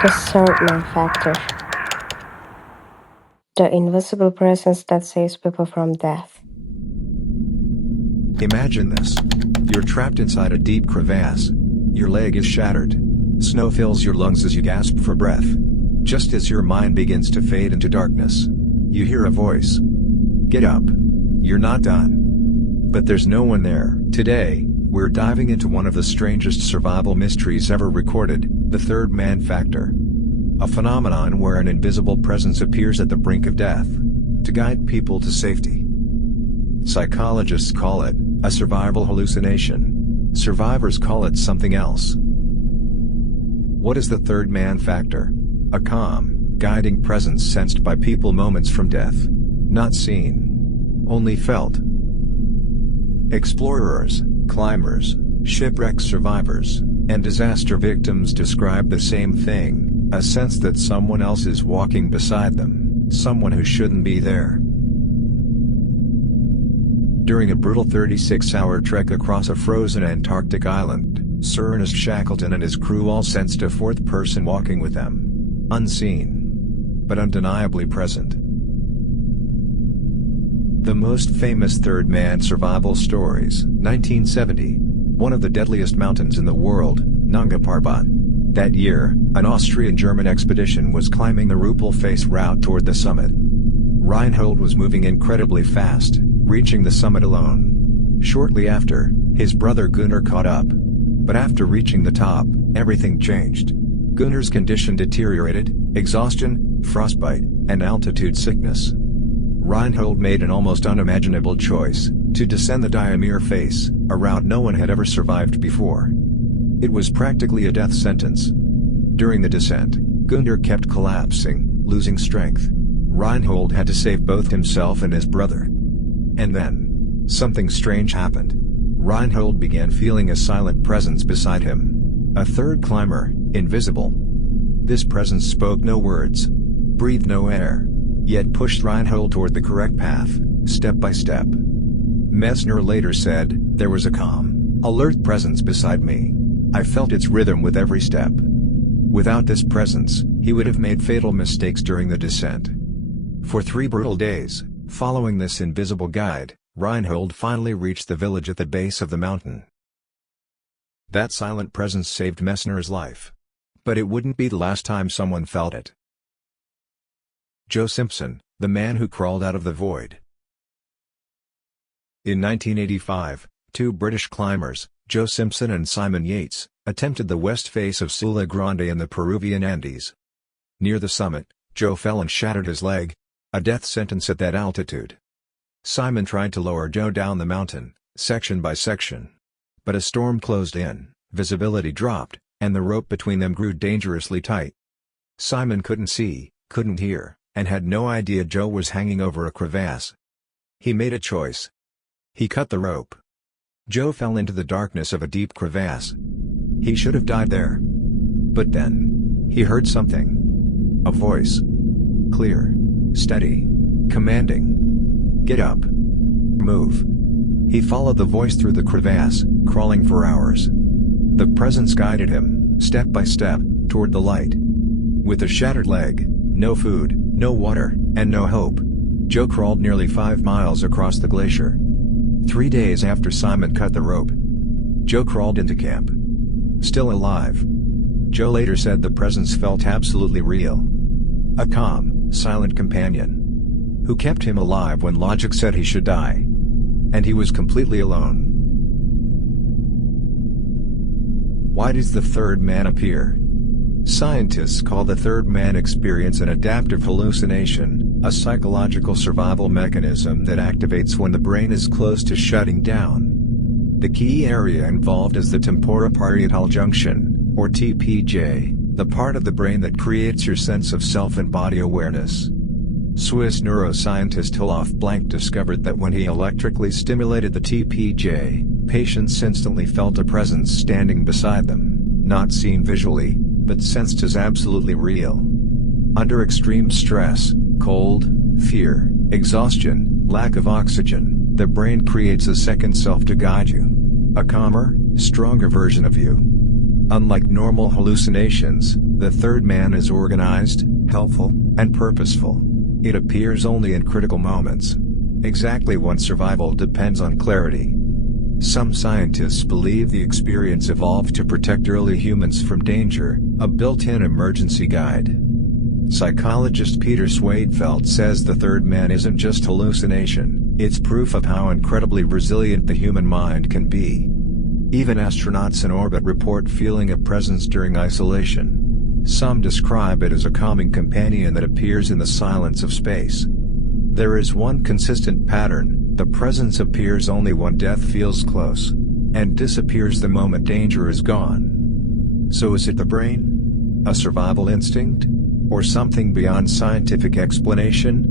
The third man factor. The invisible presence that saves people from death. Imagine this. You're trapped inside a deep crevasse. Your leg is shattered. Snow fills your lungs as you gasp for breath. Just as your mind begins to fade into darkness, you hear a voice. Get up. You're not done. But there's no one there. Today, we're diving into one of the strangest survival mysteries ever recorded, the third man factor. A phenomenon where an invisible presence appears at the brink of death, to guide people to safety. Psychologists call it a survival hallucination. Survivors call it something else. What is the third man factor? A calm, guiding presence sensed by people moments from death. Not seen, only felt. Explorers, climbers, shipwreck survivors, and disaster victims describe the same thing, a sense that someone else is walking beside them, someone who shouldn't be there. During a brutal 36-hour trek across a frozen Antarctic island, Sir Ernest Shackleton and his crew all sensed a fourth person walking with them. Unseen, but undeniably present. The most famous third man survival stories. 1970. One of the deadliest mountains in the world, Nanga Parbat. That year, an Austrian-German expedition was climbing the Ruppel-Face route toward the summit. Reinhold was moving incredibly fast, reaching the summit alone. Shortly after, his brother Gunnar caught up. But after reaching the top, everything changed. Gunnar's condition deteriorated, exhaustion, frostbite, and altitude sickness. Reinhold made an almost unimaginable choice, to descend the Diamir face, a route no one had ever survived before. It was practically a death sentence. During the descent, Gunnar kept collapsing, losing strength. Reinhold had to save both himself and his brother. And then, something strange happened. Reinhold began feeling a silent presence beside him. A third climber, invisible. This presence spoke no words, breathed no air, yet pushed Reinhold toward the correct path, step by step. Messner later said, "There was a calm, alert presence beside me. I felt its rhythm with every step." Without this presence, he would have made fatal mistakes during the descent. For 3 brutal days, following this invisible guide, Reinhold finally reached the village at the base of the mountain. That silent presence saved Messner's life. But it wouldn't be the last time someone felt it. Joe Simpson, the man who crawled out of the void. In 1985, 2 British climbers, Joe Simpson and Simon Yates, attempted the west face of Sula Grande in the Peruvian Andes. Near the summit, Joe fell and shattered his leg, a death sentence at that altitude. Simon tried to lower Joe down the mountain, section by section. But a storm closed in, visibility dropped, and the rope between them grew dangerously tight. Simon couldn't see, couldn't hear, and had no idea Joe was hanging over a crevasse. He made a choice. He cut the rope. Joe fell into the darkness of a deep crevasse. He should have died there. But then, he heard something. A voice. Clear, steady, commanding. Get up. Move. He followed the voice through the crevasse, crawling for hours. The presence guided him, step by step, toward the light. With a shattered leg, no food, no water, and no hope, Joe crawled nearly 5 miles across the glacier. 3 days after Simon cut the rope, Joe crawled into camp. Still alive. Joe later said the presence felt absolutely real. A calm, silent companion, who kept him alive when logic said he should die. And he was completely alone. Why does the third man appear? Scientists call the third man experience an adaptive hallucination, a psychological survival mechanism that activates when the brain is close to shutting down. The key area involved is the temporoparietal junction, or TPJ, the part of the brain that creates your sense of self and body awareness. Swiss neuroscientist Olaf Blank discovered that when he electrically stimulated the TPJ, patients instantly felt a presence standing beside them, not seen visually, but sensed as absolutely real. Under extreme stress, cold, fear, exhaustion, lack of oxygen, the brain creates a second self to guide you. A calmer, stronger version of you. Unlike normal hallucinations, the third man is organized, helpful, and purposeful. It appears only in critical moments. Exactly when survival depends on clarity. Some scientists believe the experience evolved to protect early humans from danger, a built-in emergency guide. Psychologist Peter Swadefeld says the third man isn't just hallucination, it's proof of how incredibly resilient the human mind can be. Even astronauts in orbit report feeling a presence during isolation. Some describe it as a calming companion that appears in the silence of space. There is one consistent pattern: the presence appears only when death feels close, and disappears the moment danger is gone. So is it the brain? A survival instinct? Or something beyond scientific explanation?